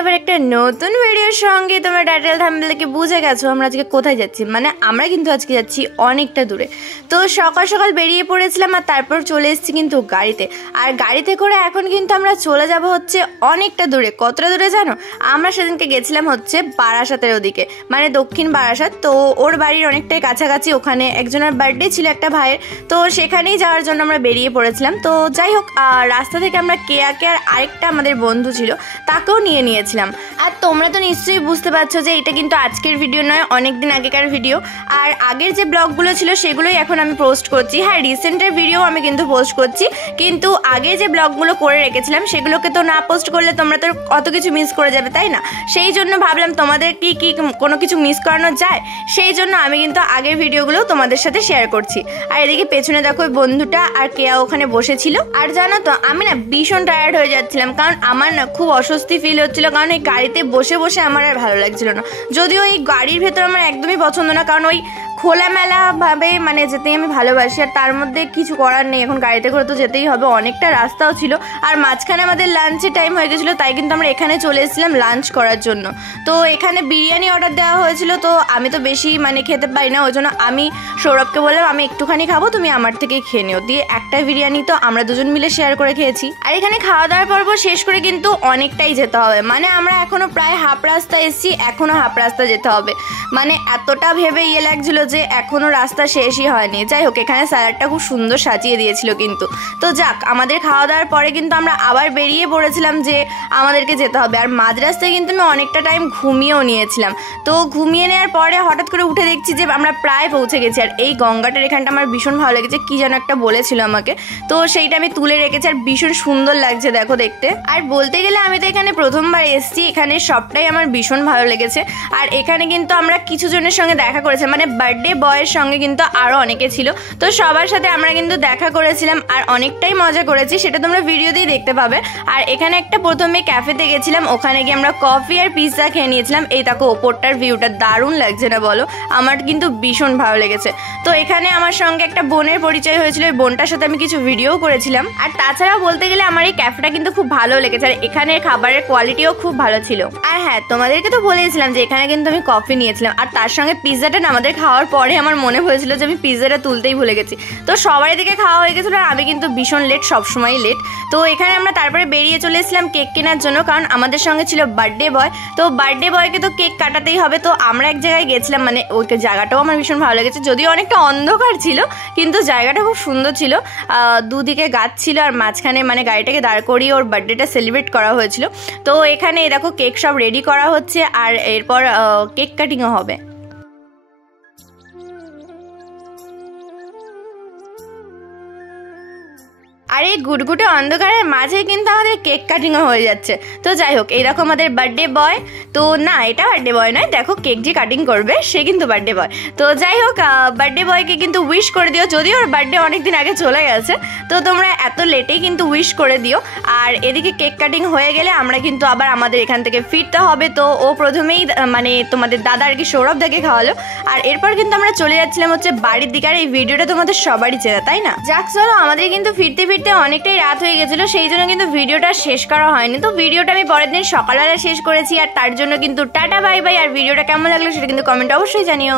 আবার একটা নতুন ভিডিওর সঙ্গে। তোমরা টাইটেল থাম্বনেল দেখে বুঝে গেছো আমরা আজকে কোথায় যাচ্ছি। মানে আমরা কিন্তু আজকে যাচ্ছি অনেকটা দূরে। তো সকাল সকাল বেরিয়ে পড়েছিলাম আর তারপর চলে এসেছি কিন্তু গাড়িতে। আর গাড়িতে করে এখন কিন্তু আমরা চলে যাব হচ্ছে অনেকটা দূরে। কতটা দূরে জানো? আমরা সেদিনকে গেছিলাম হচ্ছে বারাসাতের ওদিকে, মানে দক্ষিণ বারাসাত। তো ওর বাড়ির অনেকটাই কাছাকাছি, ওখানে একজনের বার্থডে ছিল একটা ভাইয়ের, তো সেখানেই যাওয়ার জন্য আমরা বেরিয়ে পড়েছিলাম। তো যাই হোক, রাস্তা থেকে আমরা কেয়াকে আর আরেকটা আমাদের বন্ধু ছিল তাকেও নিয়ে নিয়েছিলাম। আর তোমরা তো নিশ্চয়ই বুঝতে পারছো যে এটা কিন্তু আজকের ভিডিও নয়, অনেকদিন আগেকার ভিডিও। আর আগের যে ব্লগগুলো ছিল সেগুলোই এখন আমি পোস্ট করছি। হ্যাঁ, রিসেন্টের ভিডিও আমি কিন্তু পোস্ট করছি, কিন্তু আগে যে ব্লগগুলো করে রেখেছিলাম সেগুলোকে তো না পোস্ট করলে তোমরা তো কত কিছু মিস করে যাবে, তাই না? সেই জন্য ভাবলাম তোমাদের কি কোনো কিছু মিস করানো যায়, সেই জন্য আমি কিন্তু আগের ভিডিওগুলো তোমাদের সাথে শেয়ার করছি। আর এদিকে পেছনে দেখো ওই বন্ধুটা আর কেয়া ওখানে বসেছিল। আর জানো তো আমি না ভীষণ টায়ার্ড হয়ে যাচ্ছিলাম, কারণ আমার না খুব অস্বস্তি ফিল হচ্ছিল, কারণ এই গাড়িতে বসে বসে আমার আর ভালো লাগছিল না। যদিও এই গাড়ির ভেতর আমার একদমই পছন্দ না, কারণ ওই খোলামেলা ভাবে মানে যেতেই আমি ভালোবাসি। আর তার মধ্যে কিছু করার নেই, এখন গাড়িতে করে তো যেতেই হবে, অনেকটা রাস্তাও ছিল। আর মাঝখানে আমাদের লাঞ্চের টাইম হয়ে গেছিলো, তাই কিন্তু আমরা এখানে চলে এসেছিলাম লাঞ্চ করার জন্য। তো এখানে বিরিয়ানি অর্ডার দেওয়া হয়েছিল, তো আমি তো বেশি মানে খেতে পারি না, ওই জন্য আমি সৌরভকে বললাম আমি একটুখানি খাবো, তুমি আমার থেকেই খেয়ে নিও। দিয়ে একটা বিরিয়ানি তো আমরা দুজন মিলে শেয়ার করে খেয়েছি। আর এখানে খাওয়া দাওয়ার পর্ব শেষ করে কিন্তু অনেকটাই যেতে হবে, মানে আমরা এখনো প্রায় হাফ রাস্তা এসেছি, এখনো হাফ রাস্তা যেতে হবে। মানে এতটা ভেবে লাগছিল যে এখনো রাস্তা শেষই হয়নি। যাই হোক, এখানে স্যালাডটা খুব সুন্দর সাজিয়ে দিয়েছিল কিন্তু। তো যাক, আমাদের খাওয়া দাওয়ার পরে কিন্তু আমরা আবার বেরিয়ে পড়েছিলাম যে আমাদেরকে যেতে হবে। আর মাঝ রাস্তায় কিন্তু আমি অনেকটা টাইম ঘুমিয়েও নিয়েছিলাম। তো ঘুমিয়ে নেওয়ার পরে হঠাৎ করে উঠে দেখছি যে আমরা প্রায় পৌঁছে গেছি। আর এই গঙ্গাটার এখানটা আমার ভীষণ ভালো লেগেছে, কি যেন একটা বলেছিল আমাকে, তো সেইটা আমি তুলে রেখেছি। আর ভীষণ সুন্দর লাগছে দেখো দেখতে। আর বলতে গেলে আমি তো এখানে প্রথমবার এসেছি, এখানে সবটাই আমার ভীষণ ভালো লেগেছে। আর এখানে কিন্তু আমরা কিছু জনের সঙ্গে দেখা করেছি, মানে বার্থডে বয়ের সঙ্গে কিন্তু আরও অনেকে ছিল, তো সবার সাথে আমরা কিন্তু দেখা করেছিলাম আর অনেকটাই মজা করেছি, সেটা তোমরা ভিডিওতেই দেখতে পাবে। আর এখানে একটা প্রথমে ক্যাফেতে গেছিলাম, ওখানে গিয়ে আমরা কফি আর পিৎজা খেয়ে নিয়েছিলাম। এই দেখো ওপরটার ভিউটা দারুণ লাগছে না বলো? আমার কিন্তু ভীষণ ভালো লেগেছে। তো এখানে আমার সঙ্গে একটা বোনের পরিচয় হয়েছিল, ওই বোনটার সাথে আমি কিছু ভিডিও করেছিলাম। আর তাছাড়াও বলতে গেলে আমার এই ক্যাফেটা কিন্তু খুব ভালো লেগেছে, আর এখানে খাবারের কোয়ালিটিও খুব ভালো ছিল। আর হ্যাঁ, তোমাদেরকে তো বলেছিলাম যে এখানে কিন্তু আমি কফি নিয়েছিলাম, আর তার সঙ্গে পিৎজাটা না আমাদের খাওয়ার পরে আমার মনে হয়েছিল যে আমি পিৎজাটা তুলতেই ভুলে গেছি। তো সবাই দিকে খাওয়া হয়ে গেছিলো আর আমি কিন্তু ভীষণ লেট, সবসময় লেট। তো এখানে আমরা তারপরে বেরিয়ে চলে এসেছিলাম কেক কেনার জন্য, কারণ আমাদের সঙ্গে ছিল বার্থডে বয়। তো বার্থডে বয়কে তো কেক কাটাতেই হবে। তো আমরা এক জায়গায় গেছিলাম, মানে ওই জায়গাটাও আমার ভীষণ ভালো লেগেছে, যদিও অনেকটা অন্ধকার ছিল কিন্তু জায়গাটা খুব সুন্দর ছিল। দুদিকে গাছ ছিল আর মাঝখানে মানে গাড়িটাকে দাঁড় করিয়ে ওর বার্থডেটা সেলিব্রেট করা হয়েছিল। তো এখানে দেখো কেক সব রেডি করা হচ্ছে আর এরপর কেক কাটিংও হবে। আর এই গুটগুটে অন্ধকারের মাঝে কিন্তু আমাদের কেক কাটিংও হয়ে যাচ্ছে। তো যাই হোক, এই দেখো আমাদের বার্থডে বয়, তো না এটা বার্থডে বয় নয়, দেখো কেক যে কাটিং করবে সে কিন্তু বার্থডে বয়। তো যাই হোক, বার্থডে বয়কে কিন্তু উইশ করে দিও, যদিও ওর বার্থডে অনেকদিন আগে চলে গেছে, তো তোমরা এত লেটেই কিন্তু উইশ করে দিও। আর এদিকে কেক কাটিং হয়ে গেলে আমরা কিন্তু আবার আমাদের এখান থেকে ফিরতে হবে। তো ও প্রথমেই মানে তোমাদের দাদা আর কি সৌরভ দাকে খাওয়ালো, আর এরপর কিন্তু আমরা চলে যাচ্ছিলাম হচ্ছে বাড়ির দিকে। আর এই ভিডিওটা তোমাদের সবারই চেনা, তাই না? যাক চলো, আমাদের কিন্তু ফিরতে ফিরতে অনেকটাই রাত হয়ে গেছিল, সেই জন্য কিন্তু ভিডিওটা শেষ করা হয়নি। তো ভিডিওটা আমি পরের দিন সকালবেলা শেষ করেছি, আর তার জন্য কিন্তু টাটা বাই বাই। আর ভিডিওটা কেমন লাগলো সেটা কিন্তু কমেন্ট অবশ্যই জানিও।